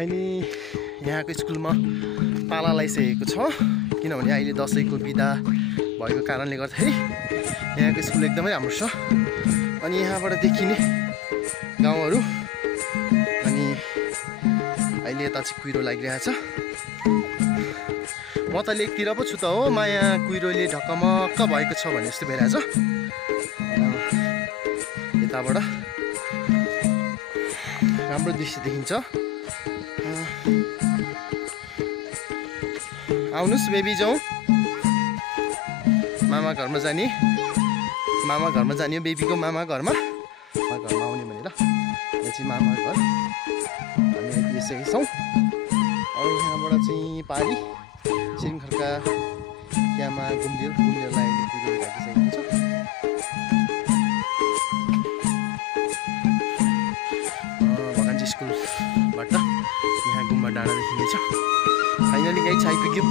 अहिले यहाँको स्कुलमा ताला लगाइसकेको छ किनभने अहिले दसैँको बिदा भएको कारणले गर्दाखेरि यहाँको स्कुल एकदमै राम्रो छ। अनि यहाँबाट देखिने गाउँहरू अनि अहिले यता चाहिँ कुहिरो लागिरहेछ। म त लेकतिर पो छु त हो, माया कुहिरोले ढकमक्क भएको छ भने जस्तो भइरहेछ। यताबाट राम्रो दृश्य देखिन्छ। आउनुस् बेबी जाउँ मामा घरमा जाने, मामा घरमा जाने हो बेबीको मामा घरमा आउने भनेर। यहाँ चाहिँ मामा घर हामी आइपुगिसकेका छौँ। अब यहाँबाट चाहिँ पारी श्रृङ्खलका क्यामा घुम्देललाई अहिले कुहिरो ढाकिसकेको छ। भगवान्जी स्कुलबाट यहाँ गुम्बा डाँडा देखिनेछ। फाइनली गाइस आइपुग्यो।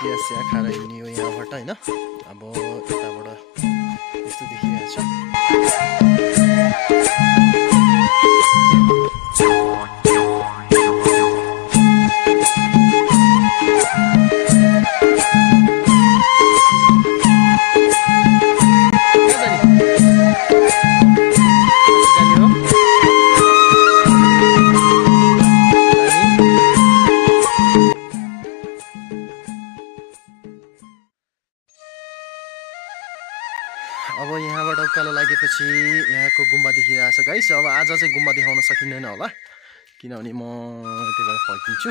चिया खाएर हिँड्ने हो यहाँबाट होइन। अब यताबाट यस्तो देखिरहेछ। अब यहाँबाट उकालो लागेपछि यहाँको गुम्बा देखिरहेछ गाइस। अब आज चाहिँ गुम्बा देखाउन सकिँदैन होला किनभने म त्यही भएर फर्किन्छु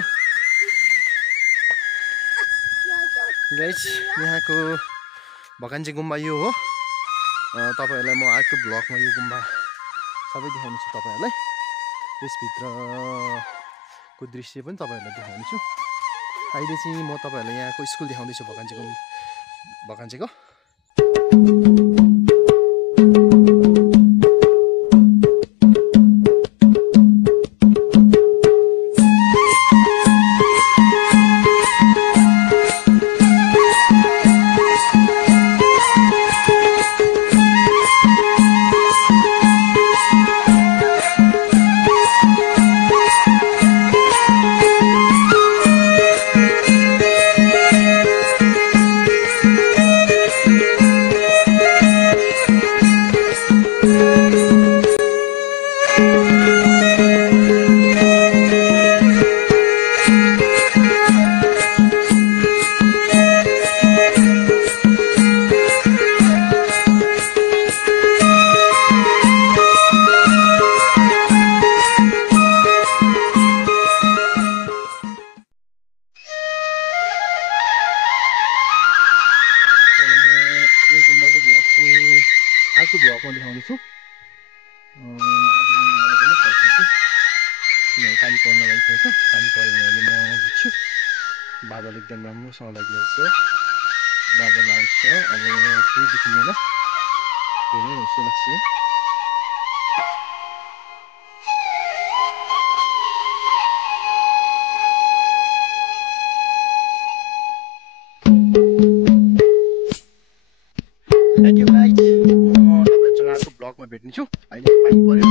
गाइस। यहाँको भकान्जी गुम्बा यो हो। तपाईहरुलाई म अर्को ब्लगमा यो गुम्बा सबै देखाउनेछु तपाईहरुलाई। यसभित्रको दृश्य पनि तपाईहरुलाई देखाउनेछु। अहिले चाहिँ म तपाईहरुलाई यहाँको स्कुल देखाउँदैछु भकान्जीको। अर्को ब्लगमा देखाउनेछु। पानी पर्न लागिसकेको छ। पानी पऱ्यो भने म भिज्छु। बादल एकदम राम्रोसँग लागिरहेको छ। बादल आउँछ अब केही देखिँदैन। धेरै जस्तो लाग्छ। Thank you guys. म तपाईहरुसँग अर्को ब्लगमा भेट्नेछु। अहिले पानी पर्यो।